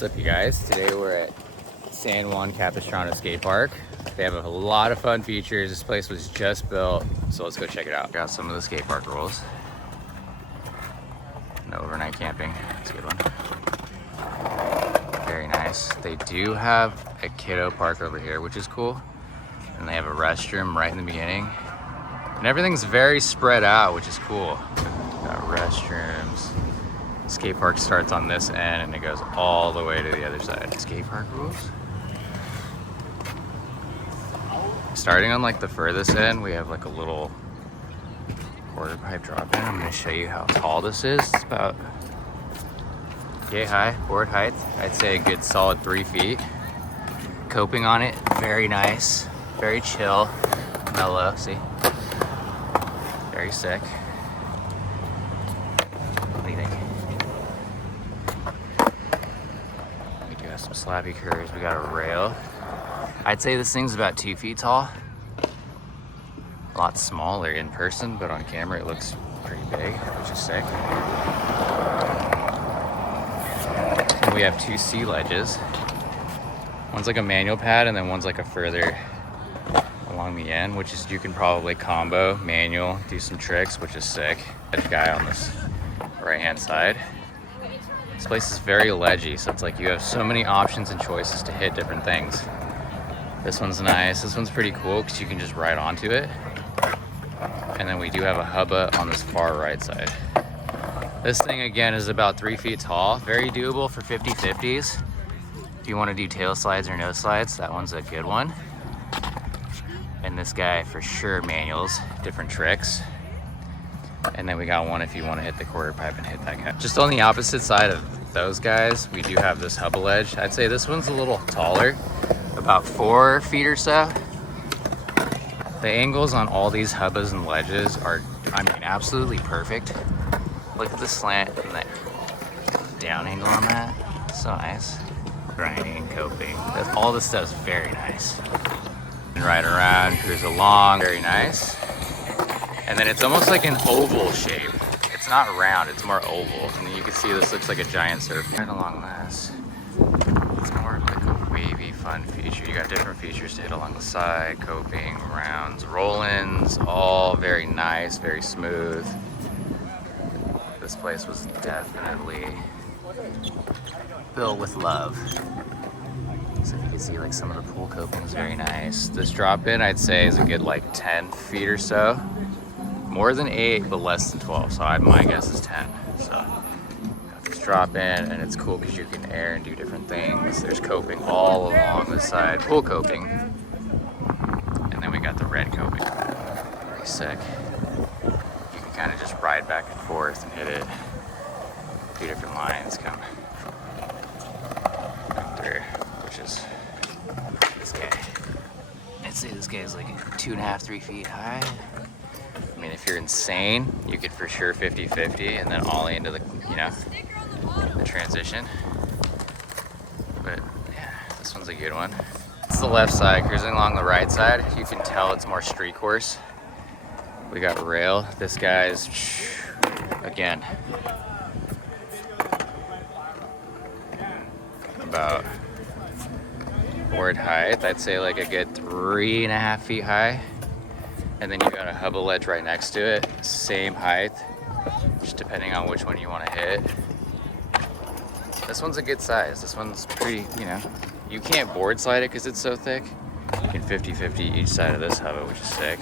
What's up, you guys? Today we're at San Juan Capistrano Skatepark. They have a lot of fun features. This place was just built, so let's go check it out. Got some of the skate park rules. No overnight camping. That's a good one. Very nice. They do have a kiddo park over here, which is cool. And they have a restroom right in the beginning. And everything's very spread out, which is cool. Got restrooms. Skate park starts on this end and it goes all the way to the other side. Skate park rules. Starting on like the furthest end, we have like a little quarter pipe drop in. I'm gonna show you how tall this is. It's about yay high, board height. I'd say a good solid 3 feet. Coping on it, very nice, very chill, mellow, see? Very sick. What do you think? We do have some slappy curves. We got a rail. I'd say this thing's about 2 feet tall. A lot smaller in person, but on camera it looks pretty big, which is sick. And we have 2 C ledges. One's like a manual pad and then one's like a further along the end, which is you can probably combo manual, do some tricks, which is sick. That guy on this right hand side. This place is very ledgy, so it's like you have so many options and choices to hit different things. This one's nice. This one's pretty cool because you can just ride onto it. And then we do have a hubba on this far right side. This thing again is about 3 feet tall. Very doable for 50-50s. If you want to do tail slides or no slides, that one's a good one. And this guy for sure manuals, different tricks. And then we got one if you want to hit the quarter pipe and hit that guy. Just on the opposite side of those guys, we do have this hubba ledge. I'd say this one's a little taller, about 4 feet or so. The angles on all these hubbas and ledges are, I mean, absolutely perfect. Look at the slant and the down angle on that. So nice. Grinding, coping. All this stuff's very nice. And ride around, cruise along, very nice. And then it's almost like an oval shape. It's not round, it's more oval. And you can see this looks like a giant surf. Right along this. It's more like a wavy, fun feature. You got different features to hit along the side, coping, rounds, roll-ins, all very nice, very smooth. This place was definitely built with love. So if you can see like some of the pool coping is very nice. This drop in I'd say is a good like 10 feet or so. More than 8, but less than 12. So my guess is 10. So got this drop in and it's cool because you can air and do different things. There's coping all along the side, pool coping. And then we got the red coping. Very sick. You can kind of just ride back and forth and hit it. 2 different lines come through, which is this guy. I'd say this guy is like 2.5, 3 feet high. I mean, if you're insane, you could for sure 50-50 and then ollie into the, you know, the transition. But yeah, this one's a good one. It's the left side, cruising along the right side. You can tell it's more street course. We got rail. This guy's, again, about board height. I'd say like a good 3.5 feet high. And then you got a hubba ledge right next to it, same height, just depending on which one you want to hit. This one's a good size. This one's pretty, you know, you can't board slide it because it's so thick. You can 50-50 each side of this hubba, which is sick.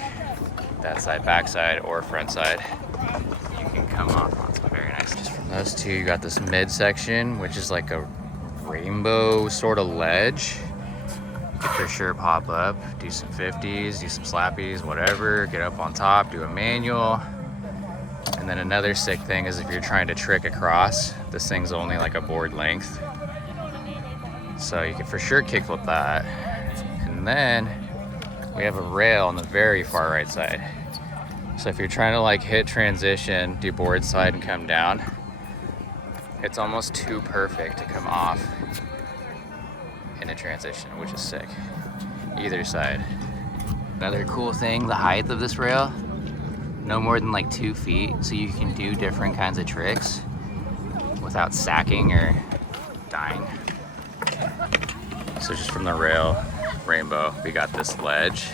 That side, back side, or front side. You can come off on some very nice. Just from those two, you got this midsection, which is like a rainbow sort of ledge. For sure pop up, do some 50s, do some slappies, whatever, get up on top, do a manual. And then another sick thing is if you're trying to trick across, this thing's only like a board length. So you can for sure kickflip that. And then we have a rail on the very far right side. So if you're trying to like hit transition, do board slide and come down, it's almost too perfect to come off in a transition, which is sick. Either side. Another cool thing, the height of this rail, no more than like 2 feet, so you can do different kinds of tricks without sacking or dying. So just from the rail, rainbow, we got this ledge,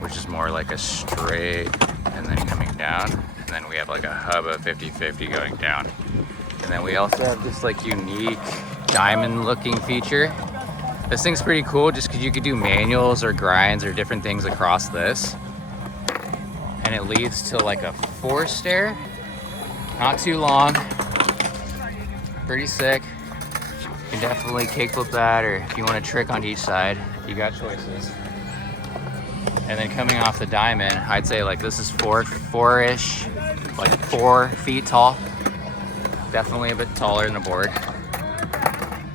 which is more like a straight and then coming down. And then we have like a hub of 50-50 going down. And then we also have this like unique diamond looking feature. This thing's pretty cool just because you could do manuals or grinds or different things across this. And it leads to like a 4-stair. Not too long. Pretty sick. You can definitely kickflip that, or if you want to trick on each side, you got choices. And then coming off the diamond, I'd say like this is four-ish, like 4 feet tall. Definitely a bit taller than a board,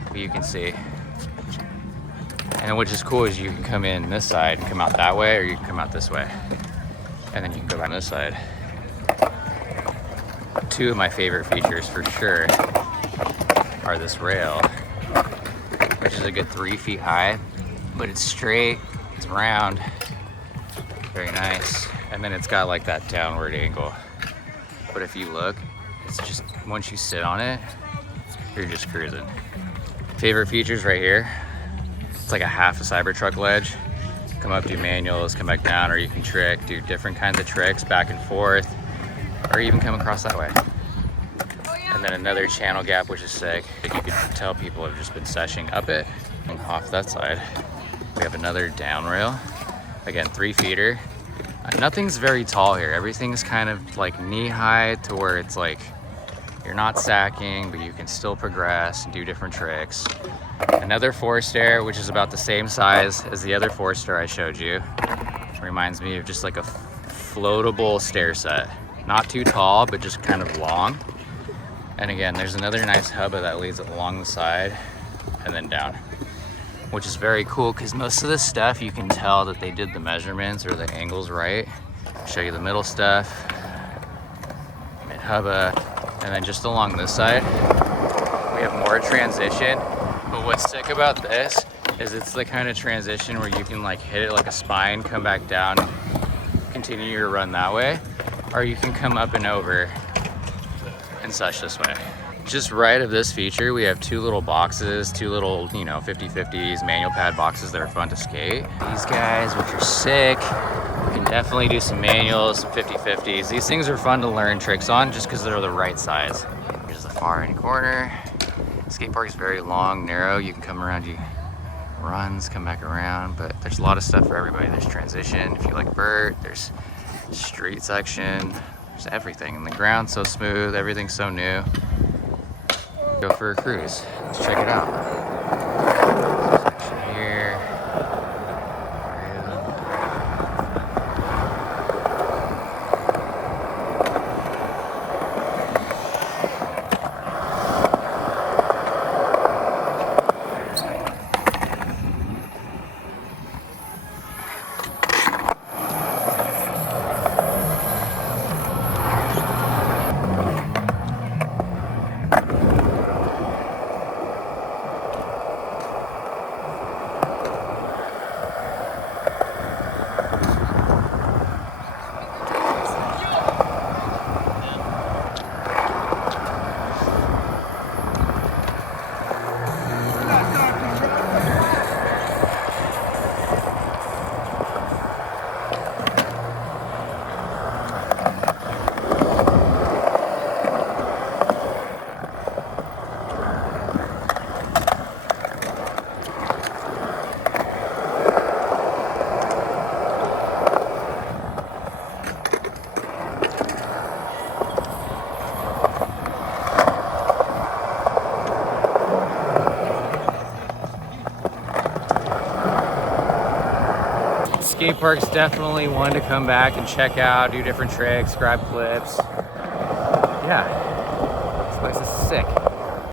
but you can see. And which is cool is you can come in this side and come out that way, or you can come out this way. And then you can go back on this side. 2 of my favorite features for sure are this rail, which is a good 3 feet high, but it's straight, it's round, very nice. And then it's got like that downward angle. But if you look, it's just, once you sit on it, you're just cruising. Favorite features right here. It's like a half a Cybertruck ledge. Come up, do manuals, come back down, or you can trick, do different kinds of tricks back and forth, or even come across that way. And then another channel gap, which is sick. You can tell people have just been seshing up it. And off that side, we have another down rail. Again, 3-feeder. Nothing's very tall here. Everything's kind of like knee high to where it's like, you're not stacking, but you can still progress and do different tricks. Another 4-stair, which is about the same size as the other 4-stair I showed you. Reminds me of just like a floatable stair set. Not too tall, but just kind of long. And again, there's another nice hubba that leads along the side and then down, which is very cool because most of this stuff you can tell that they did the measurements or the angles right. I'll show you the middle stuff, mid hubba, and then just along this side, we have more transition. But what's sick about this is it's the kind of transition where you can like hit it like a spine, come back down, continue your run that way, or you can come up and over and such this way. Just right of this feature, we have 2 little boxes, 2 little, 50-50s, manual pad boxes that are fun to skate. These guys, which are sick. You can definitely do some manuals, some 50-50s. These things are fun to learn tricks on just because they're the right size. Here's the far end corner. Skatepark is very long, narrow. You can come around, you runs, come back around, but there's a lot of stuff for everybody. There's transition, if you like vert, there's street section, there's everything. And the ground's so smooth, everything's so new. Go for a cruise. Let's check it out. Section here. Skatepark's definitely one to come back and check out, do different tricks, grab clips. Yeah, this place is sick.